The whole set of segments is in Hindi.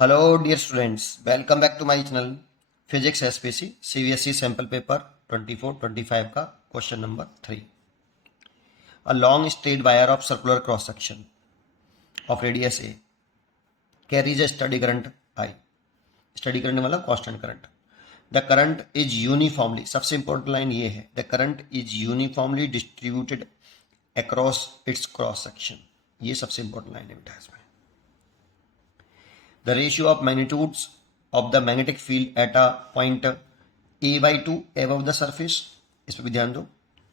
Hello dear students, welcome back to my channel Physics SPC CBSE sample paper 24-25 का question number 3. A long straight wire of circular cross section of radius A carries a steady current I. Steady current मतलब constant current. The current is uniformly, सबसे important line ये है, the current is uniformly distributed across its cross section. ये सबसे important line है बेटा इसमें. The ratio of magnitudes of the magnetic field at a point a/2 above the surface, इस पर भी ध्यान दो.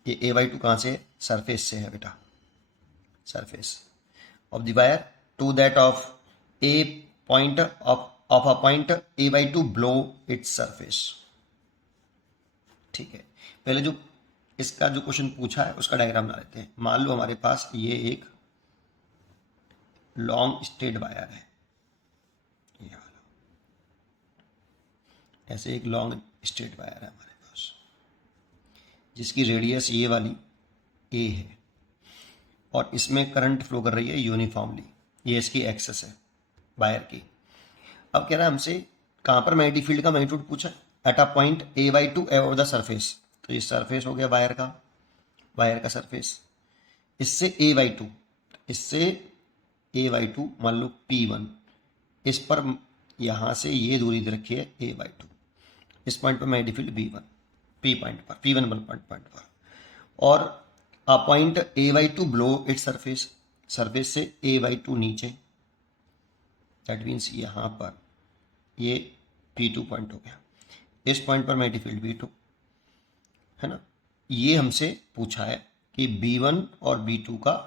ये a/2 कहाँ से है? सरफेस से है बेटा, surface of the wire to that of a point of a point a/2 below its surface. ठीक है, पहले जो इसका जो क्वेश्चन पूछा है उसका डायग्राम बना लेते हैं. मान लो हमारे पास ये एक लॉन्ग स्ट्रेट वायर है, ऐसे एक लॉन्ग स्ट्रेट वायर है हमारे पास जिसकी रेडियस ये वाली ए है और इसमें करंट फ्लो कर रही है यूनिफॉर्मली. ये इसकी एक्सेस है वायर की. अब कह रहा है हमसे कहाँ पर मैग्नेटिक फील्ड का मैग्नीट्यूड पूछा, at a point a/2 above the surface. तो ये सरफेस हो गया वायर का सरफेस. इससे a/2, इससे a/2 मान लो P1, इस पर यहाँ से ये दूरी दे रखी है a/2. इस पॉइंट पर magnetic field B1, P1 point पर, और a point a/2 blow it surface, surface से a/2 नीचे. दैट मीन्स यहाँ पर ये P2 पॉइंट हो गया. इस पॉइंट पर मैग्नेटिक फील्ड B2 है ना. ये हमसे पूछा है कि B1 और B2 का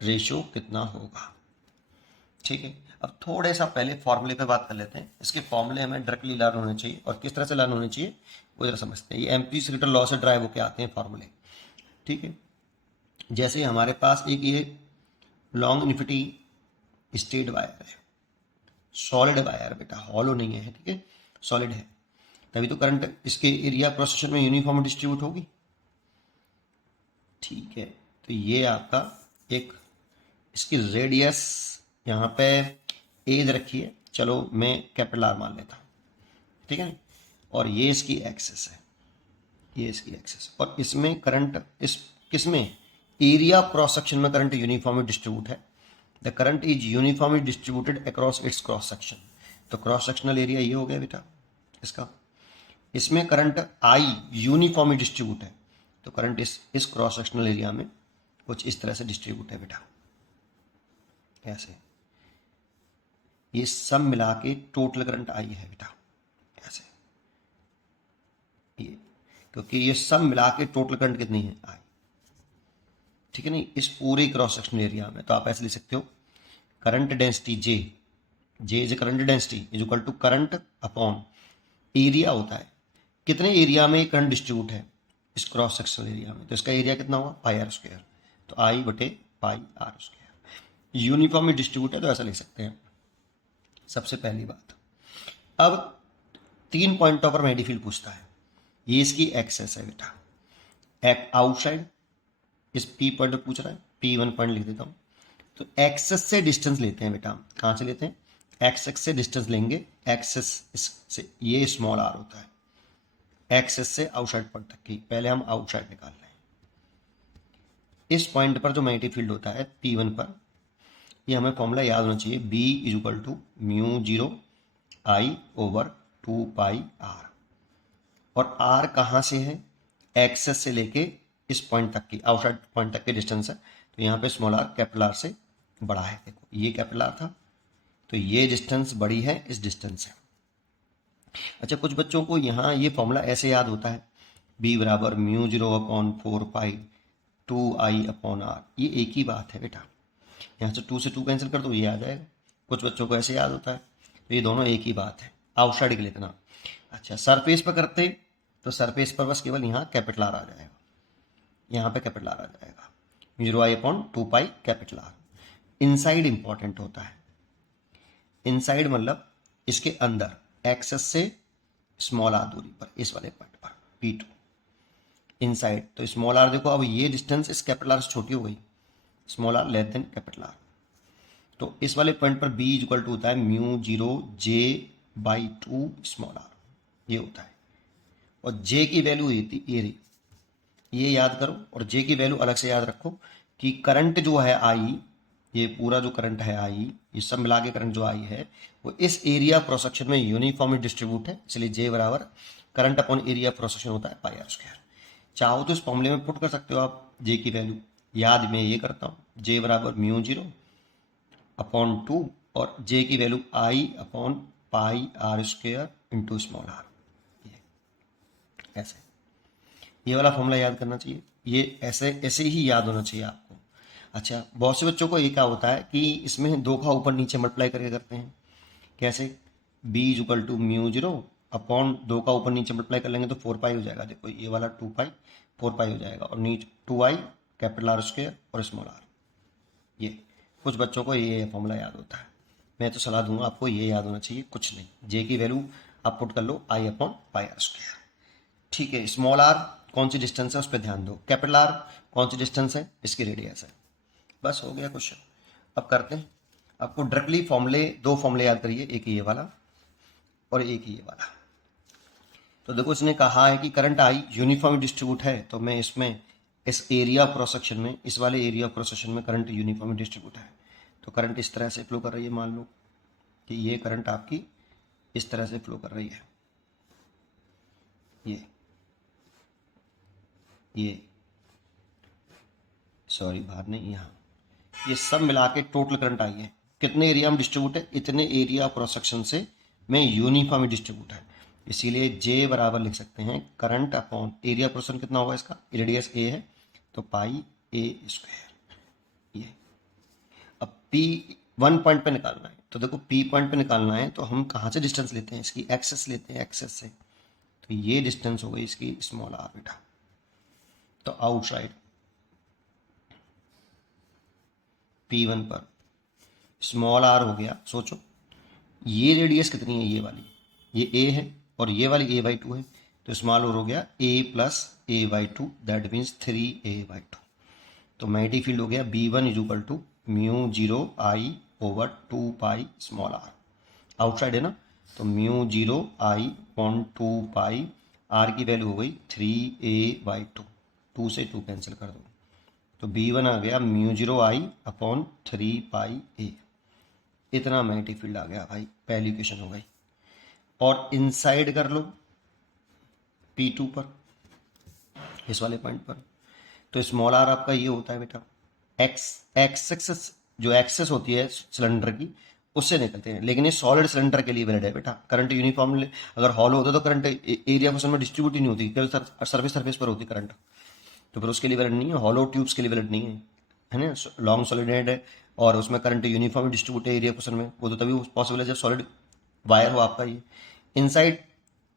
रेशियो कितना होगा. ठीक है, अब थोड़े सा पहले फॉर्मूले पे बात कर लेते हैं. इसके फॉर्मूले हमें डायरेक्टली लर्न होने चाहिए, और किस तरह से लर्न होने चाहिए वो जरा समझते हैं. ये एम्पलीट्यूड लॉ से ड्राइव होकर आते हैं फॉर्मूले. ठीक है, जैसे हमारे पास एक ये लॉन्ग इन्फिनिटी स्ट्रेट वायर है, सॉलिड वायर बेटा, हॉलो नहीं है. ठीक है, सॉलिड है, तभी तो करंट इसके एरिया क्रॉस सेक्शन में यूनिफॉर्म डिस्ट्रीब्यूट होगी. ठीक है, तो ये आपका एक, इसकी रेडियस यहाँ पे एज रखी है, चलो मैं कैपिटल आर मान लेता हूँ. ठीक है, और ये इसकी एक्सेस है, ये इसकी एक्सेस, और इसमें करंट, इस किसमें, एरिया क्रॉस सेक्शन में करंट यूनिफॉर्मली डिस्ट्रीब्यूट है. The current is uniformly distributed across its cross section. तो क्रॉस सेक्शनल एरिया ये हो गया बेटा इसका. इसमें करंट आई यूनिफॉर्मली डिस्ट्रीब्यूट है, तो करंट इस क्रॉस सेक्शनल एरिया में कुछ इस तरह से डिस्ट्रीब्यूट है बेटा, ऐसे. ये सब मिला के टोटल करंट आई है बेटा, ऐसे. ये क्योंकि ये सब मिला के टोटल करंट कितनी है, आई. ठीक है नहीं, इस पूरे क्रॉस सेक्शनल एरिया में. तो आप ऐसे लिख सकते हो, current density J is current density is equal to current upon area होता है, कितने एरिया में करंट डिस्ट्रीब्यूट है इस क्रॉस सेक्शनल एरिया में. तो इसका एरिया कितना हुआ, पाई आर स्क्वायर. तो आई बटे पाई आर स्क्वायर. यूनिफॉर्मली डिस्ट्रीब्यूट है तो ऐसा लिख सकते हैं, सबसे पहली बात. अब 3 पॉइंटों पर मैग्नेटिक फील्ड पूछता है. ये इसकी एक्सेस है बेटा, एक आउटसाइड, इस P पॉइंट पर पूछ रहा है, P1 पॉइंट लिख देता हूँ. तो एक्सेस से डिस्टेंस लेते हैं बेटा, कहाँ से लेते हैं, एक्सेस से डिस्टेंस लेंगे. एक्सेस से ये स्मॉल आर होता है, एक्सेस से आउटसाइड पॉइंट तक की. पहले हम आउटसाइड निकाल रहे हैं. इस पॉइंट पर जो मैग्नेटिक फील्ड होता है P1 पर, ये हमें फॉर्मूला याद होना चाहिए, B is equal to μ0 I over 2 pi R. और आर कहाँ से है, एक्सेस से लेके इस पॉइंट तक की, आउटसाइड पॉइंट तक की डिस्टेंस है. तो यहाँ पे स्मॉल आर कैपिटल आर से बड़ा है. देखो ये कैपिटल आर था, तो ये डिस्टेंस बड़ी है इस डिस्टेंस से. अच्छा, कुछ बच्चों को यहाँ ये फॉर्मूला ऐसे याद होता है, B बराबर μ0 upon 4 pi 2I upon are. ये एक ही बात है बेटा, यहाँ से 2 से 2 कैंसिल कर दो, ये आ जाएगा. कुछ बच्चों को ऐसे याद होता है, तो ये दोनों एक ही बात है, आउटसाइड के लिए इतना. अच्छा, सरफेस पर करते तो सरफेस पर बस केवल यहाँ कैपिटल आर आ जाएगा, यहाँ पे कैपिटल आर आ जाएगा, 0I upon 2 pi capital R. Inside important होता है, इनसाइड मतलब इसके अंदर, एक्सेस से स्मॉल आर दूरी पर, इस वाले पॉइंट पर P2 इनसाइड. तो स्मॉल आर देखो, अब ये डिस्टेंस इस कैपिटल आर से छोटी हो गई, small R less than capital R. तो इस वाले पॉइंट पर b इज इक्वल टू होता है म्यू 0 j/2 स्मॉल r, ये होता है। और j की वैल्यू ये थी, ये रही, ये याद करो। और j की वैल्यू अलग से याद रखो कि करंट जो है I, ये पूरा जो करंट है I, ये सब मिला के करंट जो I है वो इस एरिया क्रॉस सेक्शन में यूनिफॉर्मली डिस्ट्रीब्यूट है, इसलिए J बराबर current upon area cross section होता है पाई आर स्क्वायर। चाहो तो इस फॉर्मूले में पुट कर सकते हो आप J की वैल्यू, याद मैं ये करता हूँ, J बराबर म्यू 0 अपॉन 2 और J की value I upon pi R square into small R, ऐसे ये वाला फॉर्मूला याद करना चाहिए। ये ऐसे ऐसे ही याद होना चाहिए आपको। अच्छा, बहुत से बच्चों को ये क्या होता है कि इसमें 2 का ऊपर नीचे मल्टीप्लाई करके करते हैं। कैसे? b is equal to mu 0 upon 2 का ऊपर नीचे मल्टीप्लाई कर लेंगे तो 4 पाई हो जाएगा। देखो ये वाला 2 पाई 4 पाई हो जाएगा और नीचे 2i कैपिटल आर स्क्वायर और स्मॉल आर। ये कुछ बच्चों को ये फॉर्मूला याद होता है। मैं तो सलाह दूंगा आपको ये याद होना चाहिए, कुछ नहीं। जे की वैल्यू आप पुट कर लो i upon pi R square. ठीक है, स्मॉल आर कौन सी डिस्टेंस है उस पर ध्यान दो, कैपिटल आर कौन सी डिस्टेंस है, इसकी रेडियस है। बस हो गया क्वेश्चन। अब करते हैं, आपको डायरेक्टली फॉर्मूले, 2 फॉर्मूले याद करिए, एक ये वाला और एक ये वाला। तो देखो इसने कहा है कि करंट आई यूनिफॉर्म डिस्ट्रीब्यूट है, तो मैं इसमें इस एरिया क्रॉस सेक्शन में, इस वाले एरिया क्रॉस सेक्शन में करंट यूनिफॉर्म डिस्ट्रीब्यूट है। तो करंट इस तरह से फ्लो कर रही है, मान लो कि ये करंट आपकी इस तरह से फ्लो कर रही है, ये सॉरी बाहर नहीं, यहाँ, ये सब मिला के टोटल करंट आई है। कितने एरिया में डिस्ट्रीब्यूट है? इतने एरिया क्रॉस सेक्शन से में यूनिफॉर्म डिस्ट्रीब्यूट है, इसीलिए J बराबर लिख सकते हैं current upon area cross section कितना होगा इसका, रेडियस a है तो पाई a स्क्वायर। ये अब P1 पॉइंट पे निकालना है, तो देखो P पॉइंट पे निकालना है तो हम कहाँ से डिस्टेंस लेते हैं, इसकी एक्सेस लेते हैं, एक्सेस से। तो ये डिस्टेंस हो गई इसकी स्मॉल आर बेटा। तो आउटसाइड P1 पर स्मॉल आर हो गया। सोचो ये रेडियस कितनी है, ये वाली, ये a है और ये वाली a/2 है, तो स्मॉल आर हो गया a plus a/2, that means 3a/2। तो मैग्नेटिक फील्ड हो गया B1 is equal to mu 0 I over 2 pi small R. Outside है ना, तो mu 0 I upon 2 pi, R की वैल्यू हो गई 3a/2, 2 से 2 कैंसिल कर दो, तो B1 आ गया mu 0 I upon 3 pi a। इतना मैग्नेटिक फील्ड आ गया भाई, पहली इक्वेशन हो गई। और इनसाइड कर लो P2 पर, इस वाले पॉइंट पर, तो स्मॉल आर आपका ये होता है बेटा, एक्सेस जो एक्सेस होती है सिलेंडर की उससे निकलते हैं, लेकिन ये सॉलिड सिलेंडर के लिए वैलिड है बेटा। करंट यूनिफॉर्म, अगर हॉलो होता तो करंट एरिया क्वेश्चन में डिस्ट्रीब्यूट ही नहीं होती, केवल सरफेस पर होती करंट, तो फिर उसके लिए वैलिड नहीं है। हॉलो ट्यूब्स के लिए वैलिड नहीं है ना। लॉन्ग सॉलिड हेड है और उसमें करंट यूनिफॉर्म डिस्ट्रीब्यूट है एरिया क्वेश्चन में, वो तो तभी पॉसिबल है जब सॉलिड वायर हो आपका ये। इनसाइड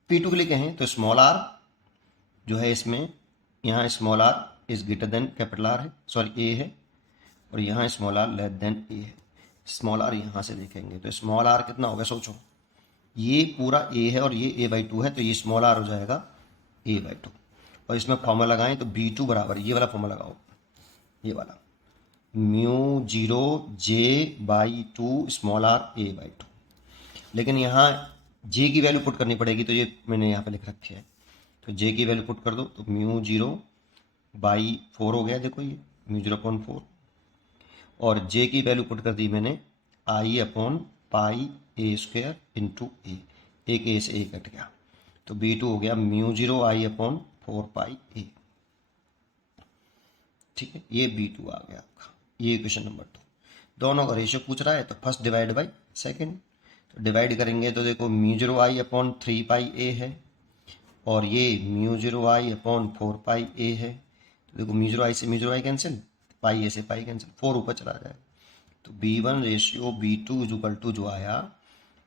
P2 के लिए कहें तो स्मॉल आर जो है इसमें, यहाँ small R is greater than capital R है, सॉरी a है, और यहाँ small R less than a है। स्मॉल आर यहाँ से देखेंगे तो स्मॉल आर कितना होगा, सोचो ये पूरा a है और ये a/2 है, तो ये स्मॉल आर हो जाएगा a/2। और इसमें फॉर्मूला लगाएं तो B2 बराबर, ये वाला फॉर्मूला लगाओ, ये वाला mu 0 j/2 small are a/2। लेकिन यहाँ j की वैल्यू पुट करनी पड़ेगी, तो ये मैंने यहाँ पे लिख रखे है, तो j की वैल्यू पुट कर दो, तो म्यू 0/4 हो गया, देखो ये म्यू 0/4, और j की वैल्यू पुट कर दी मैंने I upon pi a square into a, एक a से a कट गया, तो B2 हो गया mu 0 I upon 4 pi a। ठीक है, ये B2 आ गया आपका, ये क्वेश्चन नंबर 2। दोनों का रेशियो पूछ रहा है तो फर्स्ट डिवाइड बाई सेकेंड, तो डिवाइड करेंगे तो देखो mu 0 I upon 3 pi a है और ये mu 0 I upon 4 pi a है, तो देखो म्यू 0 I से mu 0 I cancel, pi a से पाई कैंसिल, 4 ऊपर चला जाए, तो B1 ratio B2 is equal to जो आया,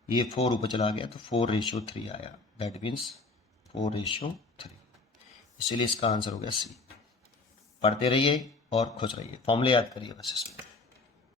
ये 4 ऊपर चला गया तो 4:3 आया, दैट मीन्स 4:3। इसीलिए इसका आंसर हो गया C। पढ़ते रहिए और खुश रहिए, फॉर्मूले याद करिए बस इसमें।